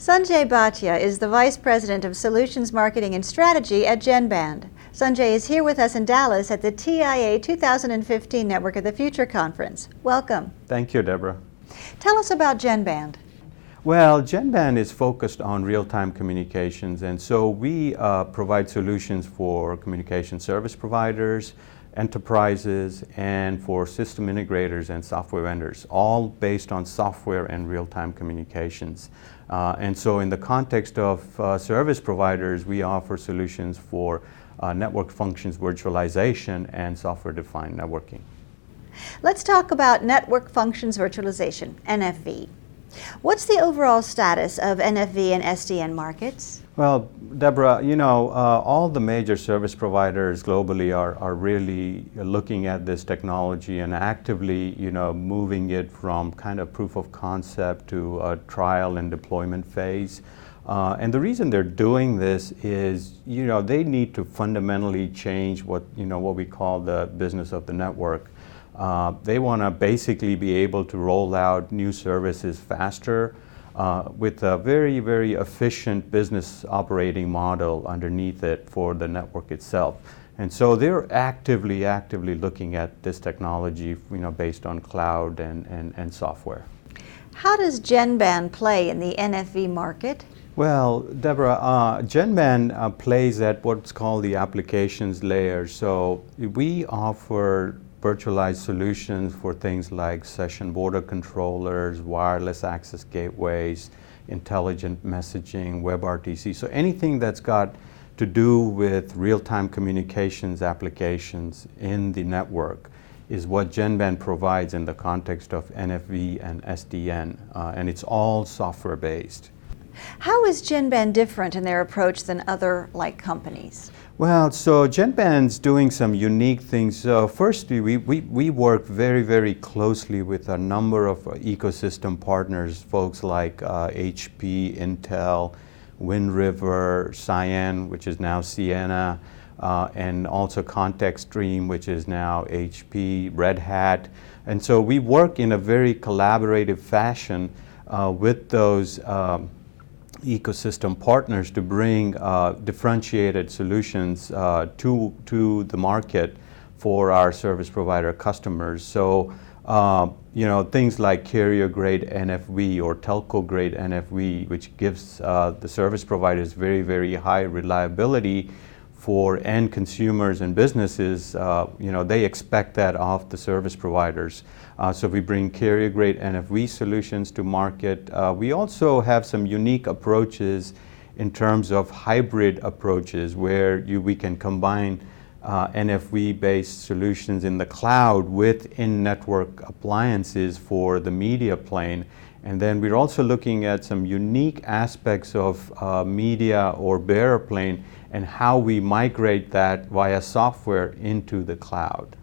Sanjay Bhatia is the Vice President of Solutions Marketing and Strategy at Genband. Sanjay is here with us in Dallas at the TIA 2015 Network of the Future Conference. Welcome. Thank you, Deborah. Tell us about Genband. Well, Genband is focused on real-time communications, and so we provide solutions for communication service providers, enterprises, and for system integrators and software vendors, all based on software and real-time communications. And so in the context of service providers, we offer solutions for network functions virtualization and software-defined networking. Let's talk about Network Functions Virtualization, NFV. What's the overall status of NFV and SDN markets? Well, Deborah, all the major service providers globally are really looking at this technology and actively, moving it from kind of proof of concept to a trial and deployment phase. And the reason they're doing this is, they need to fundamentally change what we call the business of the network. They want to basically be able to roll out new services faster with a very, very efficient business operating model underneath it for the network itself. And so they're actively looking at this technology, based on cloud and software. How does Genband play in the NFV market? Well, Deborah, Genband plays at what's called the applications layer. So we offer virtualized solutions for things like session border controllers, wireless access gateways, intelligent messaging, web RTC. So anything that's got to do with real-time communications applications in the network is what Genband provides in the context of NFV and SDN, and it's all software-based. How is Genband different in their approach than other like companies? Well, so Genband's doing some unique things. Firstly, we work very, very closely with a number of ecosystem partners, folks like HP, Intel, Wind River, Cyan, which is now Ciena, and also ContextStream, which is now HP, Red Hat. And so we work in a very collaborative fashion with those ecosystem partners to bring differentiated solutions to the market for our service provider customers. So, things like carrier-grade NFV or telco-grade NFV, which gives the service providers very, very high reliability for end consumers and businesses. They expect that of the service providers. So we bring carrier-grade NFV solutions to market. We also have some unique approaches in terms of hybrid approaches where we can combine NFV-based solutions in the cloud with in-network appliances for the media plane. And then we're also looking at some unique aspects of media or bearer plane and how we migrate that via software into the cloud.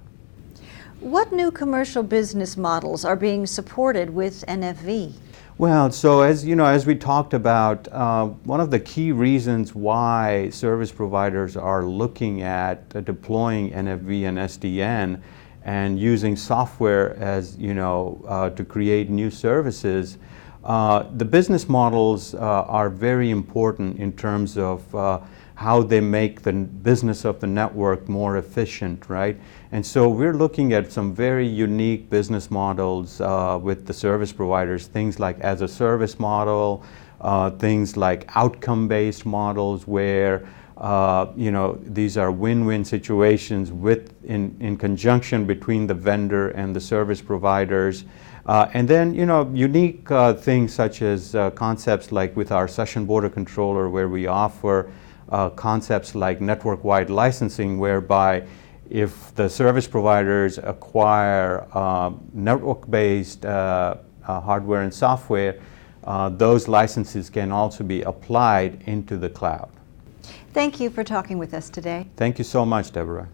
What new commercial business models are being supported with NFV? Well, so as we talked about, one of the key reasons why service providers are looking at deploying NFV and SDN and using software as to create new services, the business models are very important in terms of how they make the business of the network more efficient, right? And so we're looking at some very unique business models with the service providers, things like as a service model, things like outcome-based models where these are win-win situations in conjunction between the vendor and the service providers. And then, unique things such as concepts like with our session border controller where we offer concepts like network-wide licensing, whereby if the service providers acquire network-based hardware and software, those licenses can also be applied into the cloud. Thank you for talking with us today. Thank you so much, Deborah.